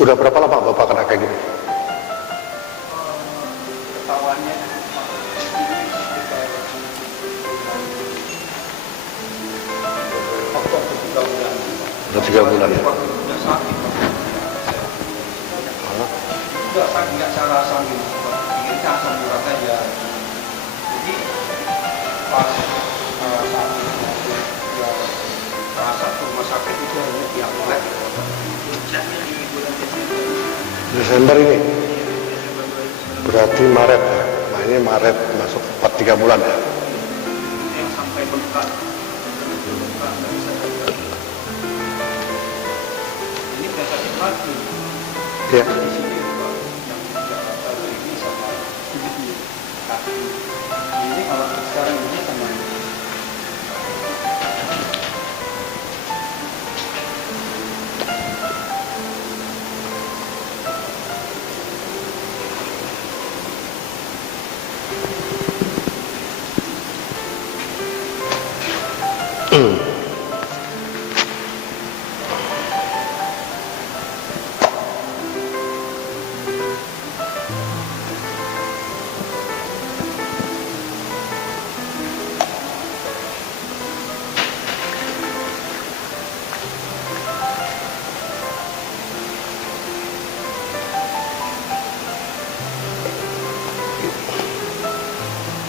Udah berapa lama Bapak kena kayak gini? Ketahuannya Oktober 3 bulan. Udah 3 bulan ya? Udah sakit. Udah sakit, nggak saya rasa gitu. Pikirnya asam urat aja. Jadi pas sakit, ya rasa ke rumah sakit itu hanya tiap bulan. Puncaknya di bulan Desember ini? Berarti Maret ya? Nah ini Maret masuk 3 bulan ya? yang sampai bengkak. Nggak bisa jalan. Ini udah sakit lagi. Iya. Di sini juga yang Jakarta ini sama di kaki. Ini kalau sekarang ini sama ini.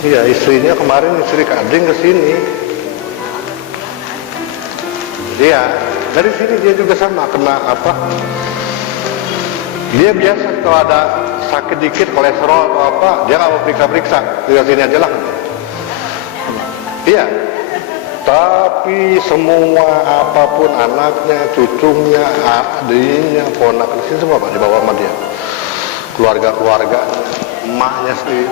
Iya, istrinya kemarin istri Kading ke sini. Iya, dari sini dia juga sama kena apa? Dia biasa kalau ada sakit dikit kolesterol atau apa, dia nggak mau periksa-periksa, tinggal sini aja lah. Iya. Tapi semua apapun anaknya, cucunya, adiknya, ponakan sini semua Pak dibawa sama dia. Keluarga-keluarga, emaknya sendiri.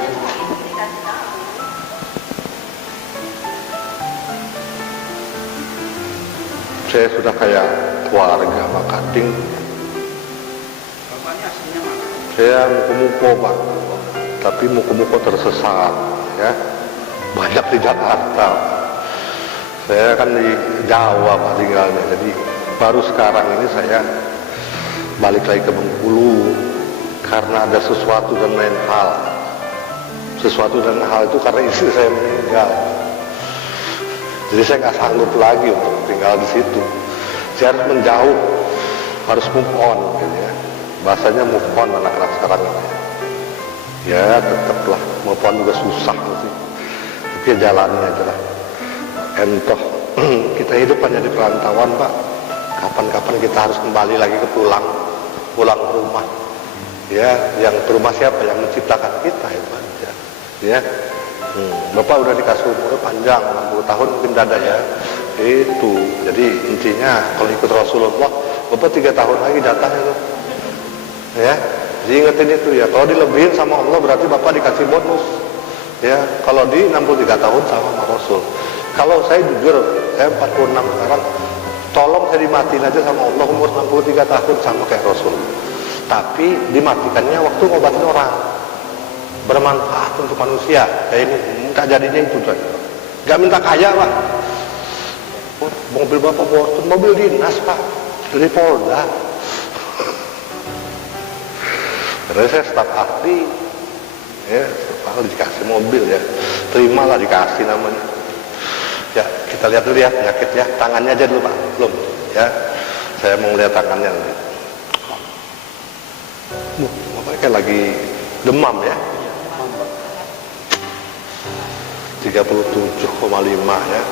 Saya sudah kayak keluarga Pak Kading. Bapaknya aslinya mana? Saya muko-muko Pak, tapi muko-muko tersesat ya. Banyak di Jakarta. Saya kan di Jawa Pak tinggalnya, jadi baru sekarang ini saya balik lagi ke Bengkulu karena ada sesuatu dan lain hal. Sesuatu dan hal itu karena istri saya meninggal. Jadi saya nggak sanggup lagi untuk tinggal di situ. Saya harus menjauh, harus move on, gitu ya. Bahasanya move on anak-anak sekarang ini. Ya tetaplah move on juga susah sih. Tapi ya jalannya aja lah. Entoh kita hidup hanya di perantauan Pak. Kapan-kapan kita harus kembali lagi ke pulang ke rumah. Ya, yang ke rumah siapa? Yang menciptakan kita itu aja. Ya. Bapak udah dikasih umur panjang 60 tahun mungkin ada ya itu. Jadi intinya kalau ikut Rasulullah Bapak 3 tahun lagi datang itu ya. Jadi ingetin itu ya, kalau dilebihin sama Allah berarti Bapak dikasih bonus ya. Kalau di 63 tahun sama Rasul. Kalau saya jujur, saya 46 sekarang, tolong saya dimatiin aja sama Allah umur 63 tahun sama kayak Rasul. Tapi dimatikannya waktu ngobatin orang, bermanfaat untuk manusia. Kayak ini minta jadinya itu saja. Gak minta kaya Pak. Mobil Bapak Borton, mobil dinas Pak, dari Polda. Karena saya staf ahli, ya staf ahli dikasih mobil ya, terimalah dikasih namanya. Ya kita lihat dulu ya penyakit ya, tangannya aja dulu Pak, belum ya. Saya mau lihat tangannya nanti. Bapak kayak lagi demam ya. 37,5 ya.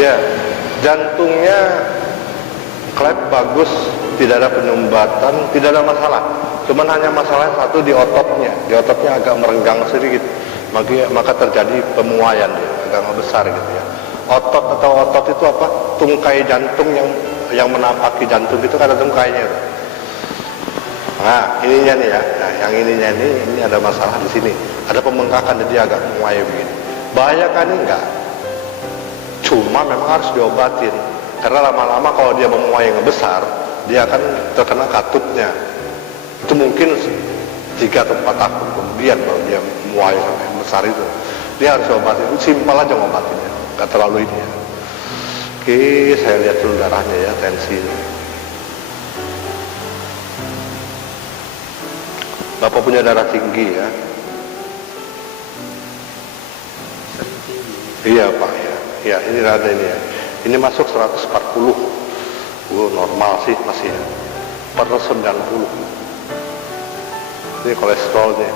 Ya, jantungnya klep bagus, tidak ada penyumbatan, tidak ada masalah. Cuman hanya masalah satu di ototnya agak merenggang sedikit, maka terjadi pemuaian dia, agak besar gitu ya. Otot itu apa? Tungkai jantung yang menapaki jantung itu kan ada tungkainya itu. Nah, ininya nih ya. Nah, yang ininya ini ada masalah di sini. Ada pembengkakan jadi agak menguai begini. Bahaya kan? Enggak. Cuma memang harus diobatin. Karena lama-lama kalau dia menguai yang besar, dia akan terkena katupnya. Itu mungkin 3 atau 4 tahun kemudian baru dia menguai sampai besar itu. Dia harus diobatin. Itu simpel aja ngobatinnya. Enggak terlalu ini ya. Oke, saya lihat dulu darahnya ya, tensinya. Bapak punya darah tinggi ya? Iya Pak ya. Ya ini ada ini ya. Ini masuk 140. Normal sih masih ya. 490. Ini kolesterolnya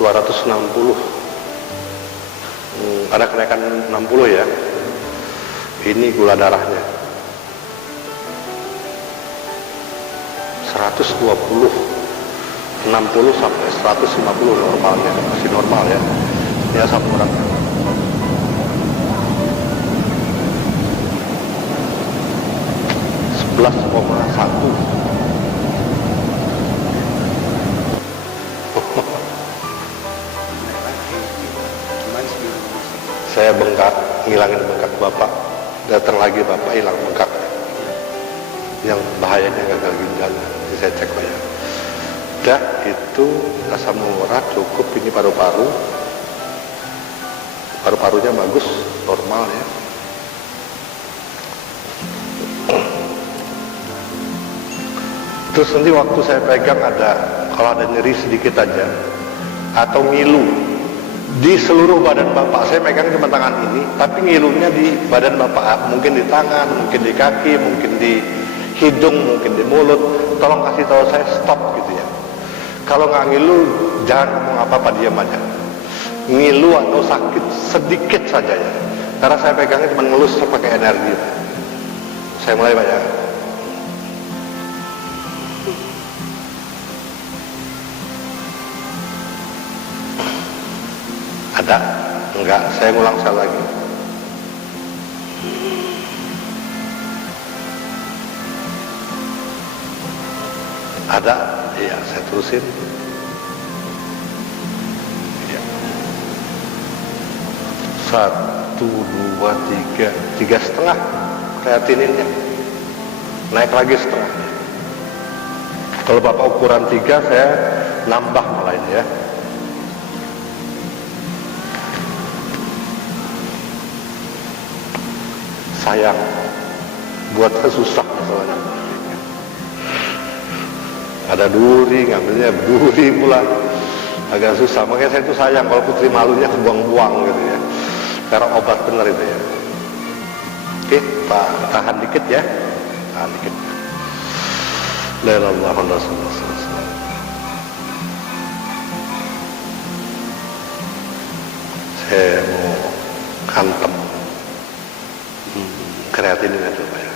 260. Ada kenaikan 60 ya. Ini gula darahnya 120, 60 sampai 150 normalnya, masih normal ya. Ini asam uratnya 11,1. Saya bengkak, ngilangin bengkak Bapak, datang lagi Bapak hilang bengkak. Yang bahayanya gagal ginjal, jadi saya cek Pak ya. Udah, itu asam urat cukup, ini paru-parunya bagus, normal ya. Terus nanti waktu saya pegang kalau ada nyeri sedikit aja atau ngilu di seluruh badan Bapak, saya megang cuma tangan ini, tapi ngilunya di badan Bapak, mungkin di tangan, mungkin di kaki, mungkin di hidung, mungkin di mulut, tolong kasih tahu saya stop gitu ya. Kalau nggak ngilu, jangan ngomong apa-apa, diam aja. Ngilu atau sakit sedikit saja ya, karena saya pegangnya cuma ngelus pakai energi. Saya mulai Pak ya. Ada? Enggak, saya ngulang sekali lagi. Ada? Iya, saya terusin. Ya. 1, 2, 3, 3,5 kreatininnya. Naik lagi setengah. Kalau Bapak ukuran 3, saya nambah malah ini ya. Sayang, buatnya susah masalahnya. Ada duri, ngambilnya duri pula, agak susah. Makanya saya itu sayang kalau putri malunya kebuang-buang gitu ya, karena obat bener itu ya. Oke Pak, tahan dikit ya, tahan dikit. La ilaha illallah. Saya mau hantem kreatinnya dulu Pak ya.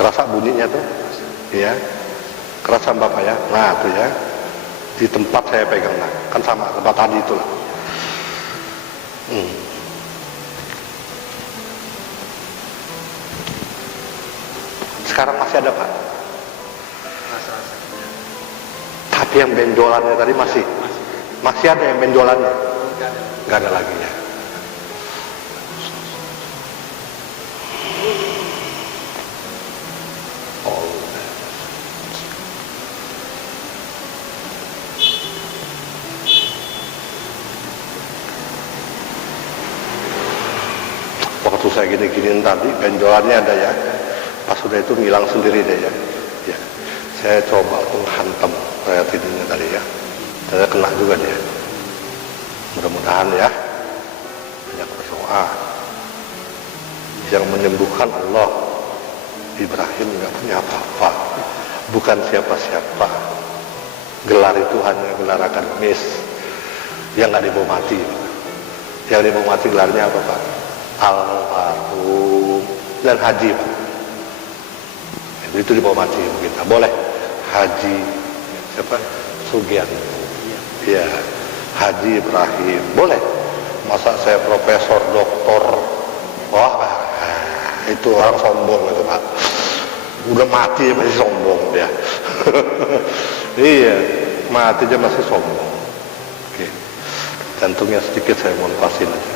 Kerasa bunyinya tuh, ya, kerasa Bapak ya. Nah tuh ya, di tempat saya pegang, nah, kan sama tempat tadi itulah. Sekarang masih ada Pak? Tapi yang benjolannya tadi masih ada yang benjolannya? Nggak ada lagi ya. Waktu saya gini-giniin tadi, benjolannya ada ya. Pas sudah itu ngilang sendiri deh ya. Ya. Saya coba untuk hantam kreatinnya tadi ya. Saya kena juga dia. Mudah-mudahan ya. Banyak berdoa. Yang menyembuhkan Allah. Ibrahim nggak punya apa-apa. Bukan siapa-siapa. Gelar itu hanya gelar akademis. Yang nggak dibawa mati. Yang dibawa mati gelarnya apa Pak? Almarhum dan haji Pak. Itu dibawa mati kita. Boleh Haji siapa? Sugian. Ya, Haji Ibrahim. Boleh masa saya profesor, doktor, wah itu orang sombong itu Pak. Udah mati masih sombong dia. Iya, mati aja masih sombong. Oke. Jantungnya sedikit saya mau lepasin aja.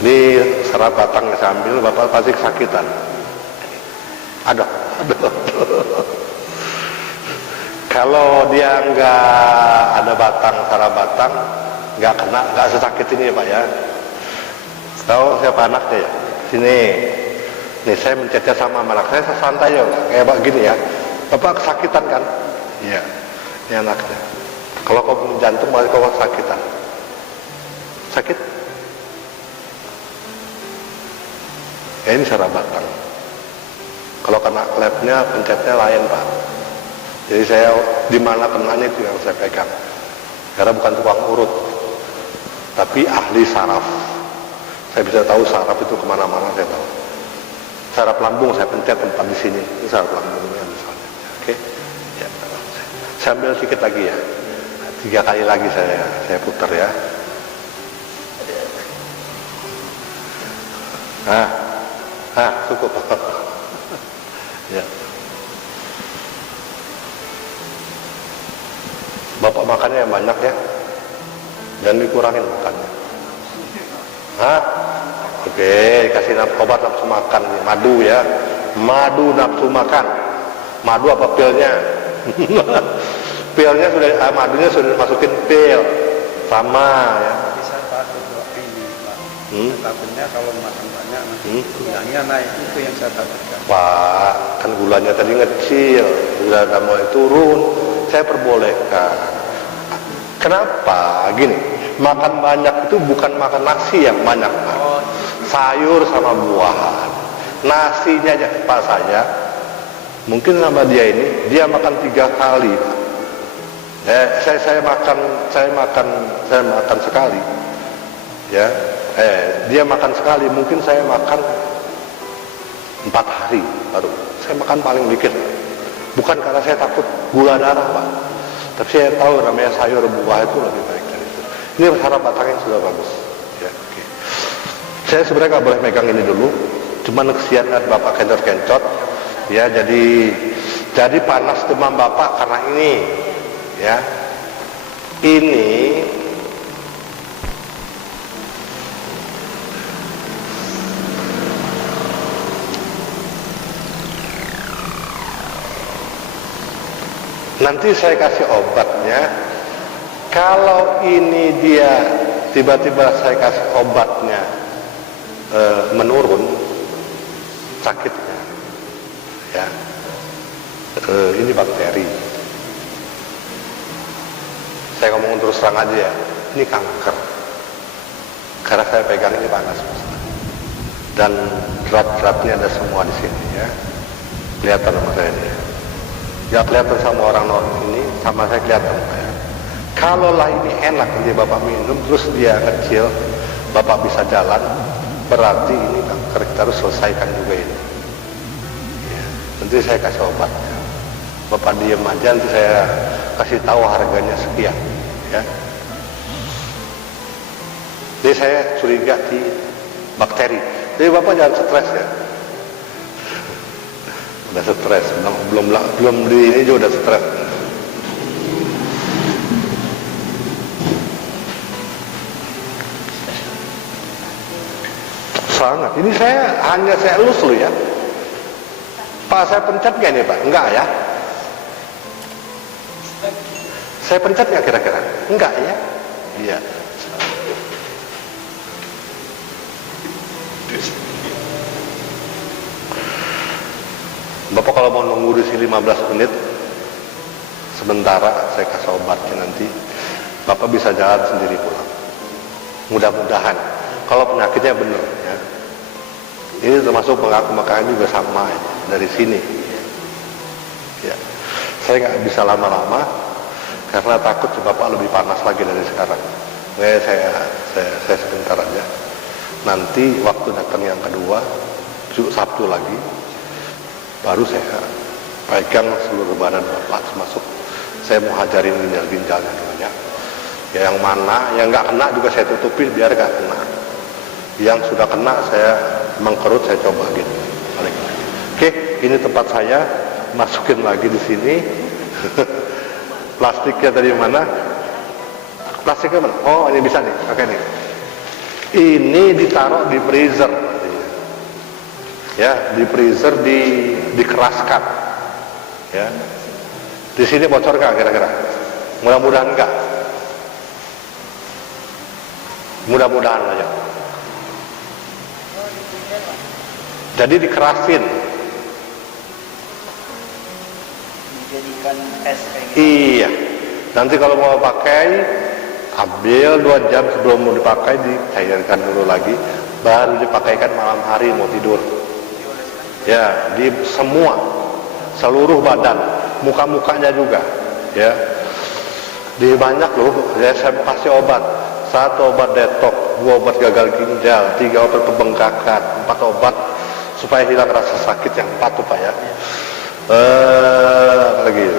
Ini saraf batangnya saya ambil, Bapak pasti kesakitan. Ada. Kalau dia nggak ada batang, saraf batang, nggak kena, nggak sesakit ini ya Pak ya. Tahu siapa anaknya ya? Sini. Nih saya mencetnya sama anak saya santai ya, kayak begini ya. Bapak kesakitan kan? Iya. Ini anaknya. Kalau kau jantung malah kau kesakitan. Sakit? Ya ini saraf batang. Kalau kena klepnya pencetnya lain Pak. Jadi saya di mana kenanya itu yang saya pegang. Karena bukan tukang urut, tapi ahli saraf. Saya bisa tahu saraf itu kemana-mana saya tahu. Saraf lambung saya pencet tempat di sini. Ini saraf lambungnya misalnya. Oke? Ya. Saya ambil sedikit lagi ya. 3 kali lagi saya putar ya. Cukup. Ya. Bapak makannya yang banyak ya. Jangan dikurangin makannya. Oke, kasih obat nafsu makan nih, madu ya. Madu nafsu makan. Madu apa pilnya? Pilnya sudah, madunya sudah dimasukin pil. Sama ya. Bisa takut ini Pak. Takutnya kalau makan banyak nanti gulanya naik, itu yang saya takutkan. Pak, kan gulanya tadi ngecil, gula udah mulai turun. Saya perbolehkan. Kenapa? Gini, makan banyak itu bukan makan nasi yang banyak, Pak. Sayur sama buah. Nasinya aja Pak saja. Mungkin sama dia ini, dia makan 3 kali, Pak. Saya makan sekali. Ya. Dia makan sekali, mungkin saya makan 4 hari baru. Saya makan paling dikit. Bukan karena saya takut gula darah, Pak. Tapi saya tahu namanya sayur buah itu lebih baik dari itu. Ini saraf batangnya sudah bagus. Ya, oke. Saya sebenarnya nggak boleh megang ini dulu. Cuman kesian lihat Bapak kencot-kencot. Ya, jadi panas demam Bapak karena ini. Ya. Ini nanti saya kasih obatnya. Kalau ini dia tiba-tiba saya kasih obatnya menurun sakitnya, ya, ini bakteri. Saya ngomong terus terang aja ya, ini kanker. Karena saya pegang ini panas, dan berat-beratnya ada semua di sini ya. Kelihatan sama saya ini. Gak kelihatan sama orang normal ini, sama saya kelihatan ya. Kalaulah ini enak dia Bapak minum terus dia kecil, Bapak bisa jalan, berarti ini kanker, kita harus selesaikan juga ini ya. Nanti saya kasih obatnya, Bapak diem aja, nanti saya kasih tahu harganya sekian ya. Jadi saya curiga di bakteri. Jadi Bapak jangan stres ya. Udah stres, belum di ini juga udah stres. Sangat. Ini hanya saya elus loh ya. Pak, saya pencet gak nih Pak? Enggak ya. Saya pencet nggak kira-kira? Enggak ya. Iya. Bapak kalau mau nunggu di sini 15 menit, sementara saya kasih obatnya, nanti Bapak bisa jalan sendiri pulang. Mudah-mudahan. Kalau penyakitnya benar ya. Ini termasuk pengakuan juga sama ya, dari sini. Ya. Saya nggak bisa lama-lama karena takut Bapak lebih panas lagi dari sekarang. Saya sebentar aja. Nanti waktu datang yang kedua, Sabtu lagi, baru saya pegang seluruh badan Bapak, termasuk saya mau hajarin ginjal-ginjalnya dulu ya. Yang mana yang nggak kena juga saya tutupin biar nggak kena. Yang sudah kena saya mengkerut, saya coba gitu. Balik lagi. Oke, ini tempat saya, masukin lagi di sini. Plastiknya tadi mana? Plastiknya mana? Oh, ini bisa nih, pakai nih. Ini ditaruh di freezer, ya, di freezer dikeraskan, ya. Di sini bocor nggak kira-kira? Mudah-mudahan nggak. Mudah-mudahan aja. Jadi dikerasin. Dijadikan es kayak gitu. Iya. Nanti kalau mau pakai, ambil 2 jam sebelum mau dipakai, dicairkan dulu lagi, baru dipakaikan malam hari mau tidur. Ya, di semua, seluruh badan, muka-mukanya juga, ya. Di banyak loh, ya, saya kasih obat. 1 obat detok, 2 obat gagal ginjal, 3 obat pembengkakan, 4 obat supaya hilang rasa sakit, yang 4 tuh Pak ya. Apa lagi?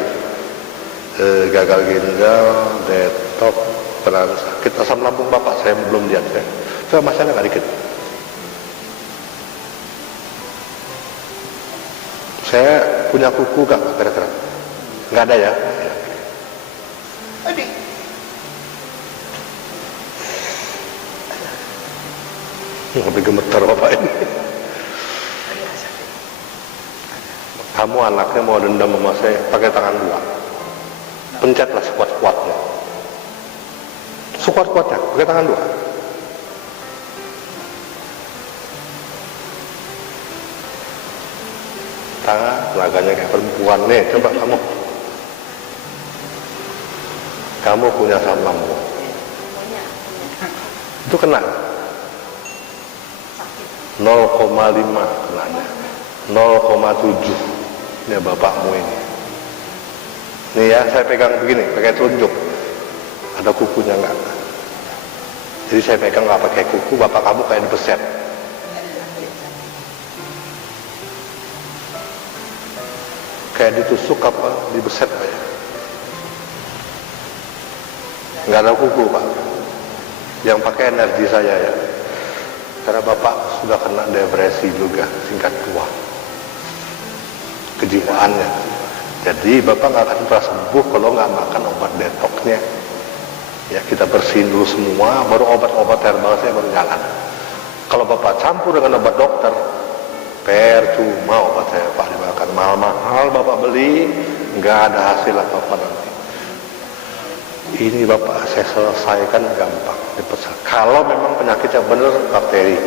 Gagal ginjal, detok, penanganan sakit, asam lambung Bapak saya belum lihat ya. Saya masih ada nggak dikit? Saya punya kuku nggak kira-kira? Nggak ada ya? Adik. Lebih gemeter Bapak ini. Kamu anaknya mau dendam sama saya, pakai tangan 2. Pencetlah sekuat-kuatnya. Sekuat-kuatnya, pakai tangan 2. Tangan, tenaganya kayak perempuan nih, coba kamu. Kamu punya asam lambung. Itu kena 0,5 kenanya, 0,7. Ini bapakmu ini. Nih ya, saya pegang begini, pakai telunjuk. Ada kukunya enggak? Jadi saya pegang nggak pakai kuku, bapak kamu kayak dibeset. Kayak ditusuk apa, dibeset apa ya? Nggak ada kuku Pak. Yang pakai energi saya ya. Karena bapak sudah kena depresi juga, singkat tua. Kejiwaannya. Jadi bapak nggak akan pernah sembuh kalau nggak makan obat detoksnya. Ya, kita bersihin dulu semua, baru obat-obat herbal saya baru jalan. Kalau bapak campur dengan obat dokter, percuma obat saya Pak dimakan. Mahal-mahal bapak beli, nggak ada hasil apa-apa nanti. Ini bapak saya selesaikan gampang. Kalau memang penyakitnya benar bakteri.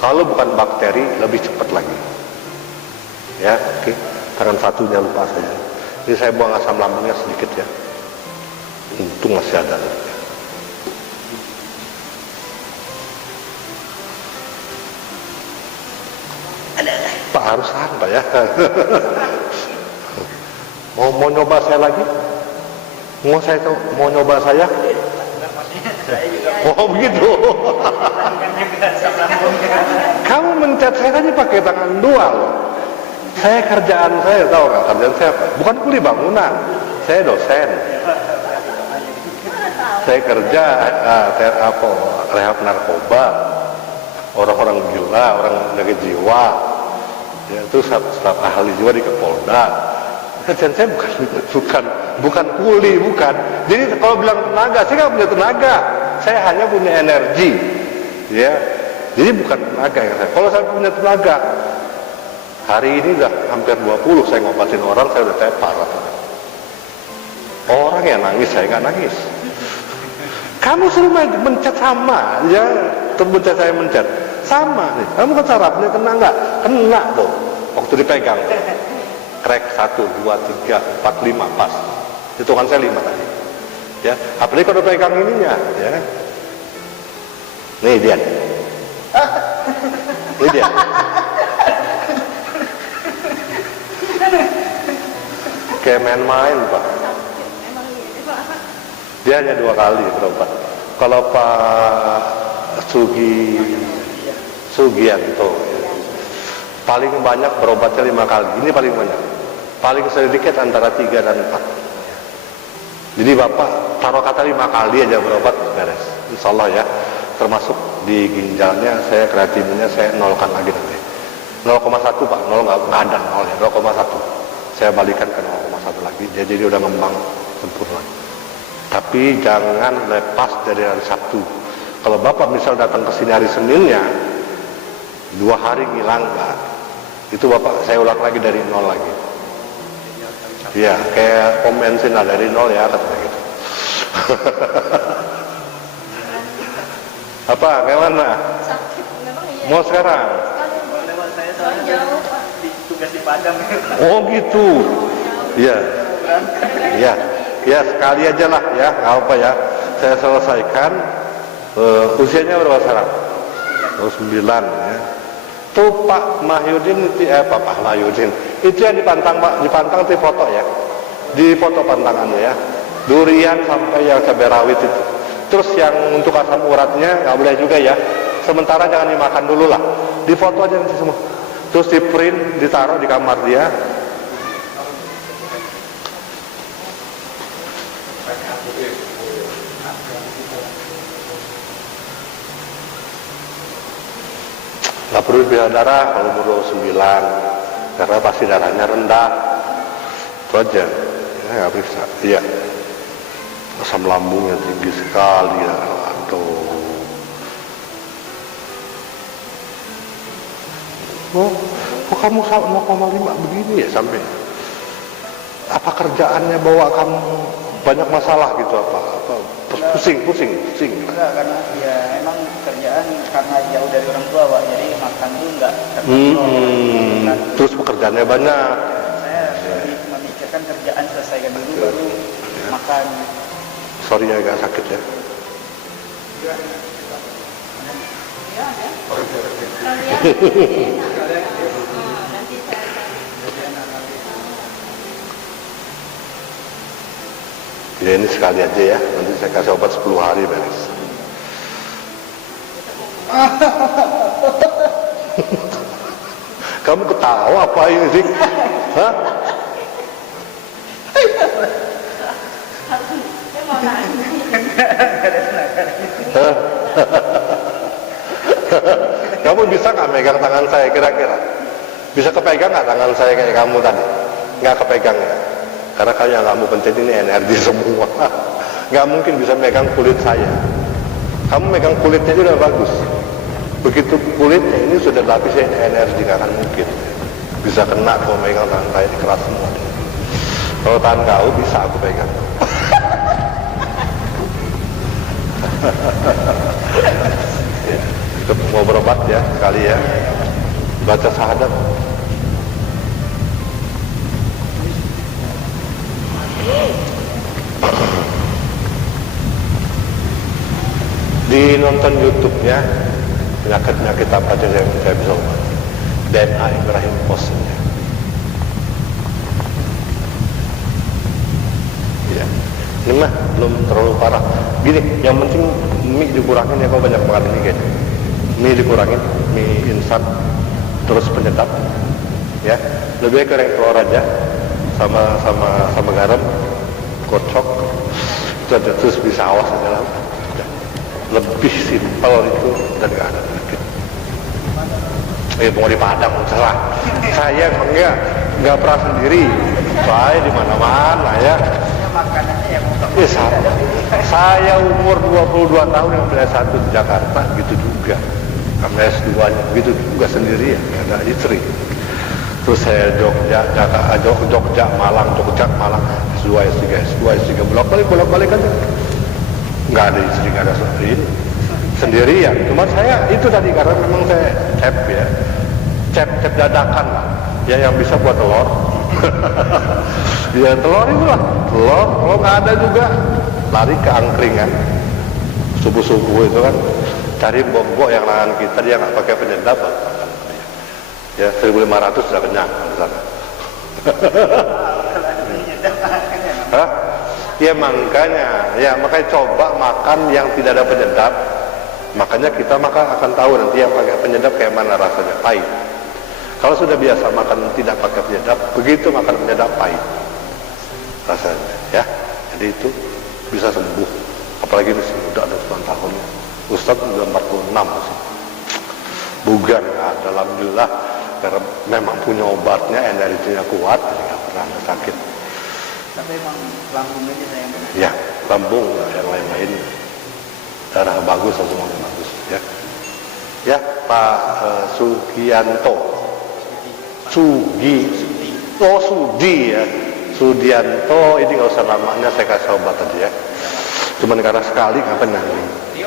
Kalau bukan bakteri, lebih cepat lagi. Ya, oke. Tangan satunya lupa saja. Ini saya buang asam lambungnya sedikit ya. Untung masih ada. Pak harus tahan Pak ya. mau nyoba saya lagi? Mau nyoba saya? Oh begitu. Kamu mencet saya tadi pakai tangan 2 loh. Saya kerjaan saya tahu nggak? Kerjaan saya apa? Bukan kuli bangunan. Saya dosen. Saya kerja rehab narkoba, orang-orang gila, orang penyakit jiwa. Ya, itu staf ahli jiwa di Kapolda. Kerjaan saya bukan kuli, bukan. Jadi kalau bilang tenaga, saya nggak punya tenaga. Saya hanya punya energi, ya. Jadi bukan tenaga yang saya. Kalau saya punya tenaga, hari ini udah hampir 20 saya ngobatin orang, saya udah tepar. Orang yang nangis, saya nggak nangis. Kamu suruh mencet sama, ya. Mencet saya mencet sama nih. Kamu kan sarafnya kena nggak? Kena tuh. Waktu dipegang. Crack 1, 2, 3, 4, 5 pas. Hitungan saya 5 tadi. Ya, apalagi kalau pegang ininya, ya. Nih dia. Ini dia. Kayak main-main Pak. Dia hanya 2 kali berobat. Kalau Pak Sugianto paling banyak berobatnya 5 kali. Ini paling banyak. paling sedikit antara 3 dan 4. Jadi Bapak taruh kata 5 kali aja berobat beres, insya Allah ya. Termasuk di ginjalnya, saya kreatinnya saya nolkan lagi nanti. 0,1 Pak, 0 nggak ada nolnya, 0,1. Saya balikan ke 0,1 lagi, dia jadi udah ngembang sempurna. Tapi jangan lepas dari hari Sabtu. Kalau Bapak misal datang ke sini hari Seninnya, 2 hari ngilang nggak, itu Bapak saya ulang lagi dari 0 lagi. Iya, kayak pom bensin lah, dari 0 ya, katanya gitu. Apa, kayak mana? Sakit memang iya. Mau sekarang? Lewat saya Soalnya soalnya jauh Pak. tugas di Padang. Oh gitu. Iya. Iya. Ya sekali aja lah ya, nggak apa ya. Saya selesaikan. Usianya berapa sekarang? 9 ya. Tuh Pak Mahyudin itu Pak Mahyudin. Itu yang dipantang Pak, dipantang di foto ya. Di foto pantangannya ya. Durian sampai yang cabai rawit itu. Terus yang untuk asam uratnya nggak boleh juga ya. Sementara jangan dimakan dulu lah. Di foto aja nanti semua. Terus di print, ditaruh di kamar dia. Nggak perlu biaya darah kalau umur 29, karena pasti darahnya rendah. Itu aja. Ya, nggak periksa. Iya. Asam lambungnya tinggi sekali ya. Aduh. Oh kamu 0,5 begini ya sampai. Apa kerjaannya bawa kamu banyak masalah gitu apa pusing. Enggak, karena ya emang kerjaan karena jauh dari orang tua Pak, jadi makan tuh enggak terkontrol. Terus pekerjaannya banyak. Saya lebih memikirkan kerjaan selesaikan dulu baru makan. Sorry agak sakit ya. Iya ada. Kalian enak. Nanti saya Ya ini sekali aja ya, nanti saya kasih obat 10 hari beres. Kamu ketawa apa ini sih? Hah? saya mau nanya. Hah? Kamu bisa nggak megang tangan saya kira-kira? Bisa kepegang nggak tangan saya kayak kamu tadi? Nggak kepegang ya? Karena yang kamu pencet ini energi semua. Nggak mungkin bisa megang kulit saya. Kamu megang kulitnya udah bagus. Begitu kulitnya ini sudah lapisnya energi, nggak akan mungkin bisa kena kalau megang tangan saya, ini keras semua. Kalau tangan kau bisa aku pegang. Ya, cukup mau berobat ya sekali ya. Baca syahadat. Di nonton YouTube-nya penyakit-penyakit apa aja saya bisa obat. DNA Ibrahim Posnya. Ya, ini mah belum terlalu parah. Gini, yang penting mie dikurangin ya, kau banyak makan mie kayaknya. Mie dikurangin, mie instan, terus penyedap. Ya, lebih baik goreng telur aja sama garam, kocok. Itu aja, terus bisa awas aja lah. Lebih simpel itu dan gak ada penyakit. Mau di Padang cerah. Saya enggak pernah sendiri. Saya di mana-mana ya. Makanannya yang mau Sama. Saya umur 22 tahun yang S1 di Jakarta gitu juga. Karena S2-nya begitu juga sendiri ya, ada istri. Terus saya Jogja, Malang, S2, S3, bolak-balik aja. Nggak ada istri, nggak ada istri, sendirian. Cuma saya itu tadi karena memang saya cep dadakan lah, ya yang bisa buat telur. Ya telur itulah, telur. Kalau nggak ada juga lari ke angkringan, subuh itu kan, cari bobok yang lahan kita dia nggak pakai penyedap. Ya 1.500 sudah kenyang di sana. Hah? Ya makanya coba makan yang tidak ada penyedap. Makanya kita akan tahu nanti yang pakai penyedap kayak mana rasanya, pahit. Kalau sudah biasa makan tidak pakai penyedap, begitu makan penyedap pahit rasanya, ya. Jadi itu bisa sembuh. Apalagi ini sudah ada 9 tahunnya. Ustadz udah 46 sih. Bugar ya, alhamdulillah karena memang punya obatnya, energinya kuat, jadi nggak pernah ada sakit. Tapi emang lambung aja saya yang kena. Ya, lambung yang lain-lain. Darah bagus, semua bagus, ya. Ya, Pak Sugianto. Sudi ya. Sudianto, ini nggak usah namanya, saya kasih obat tadi ya. Cuman karena sekali ngapain nanti. Dia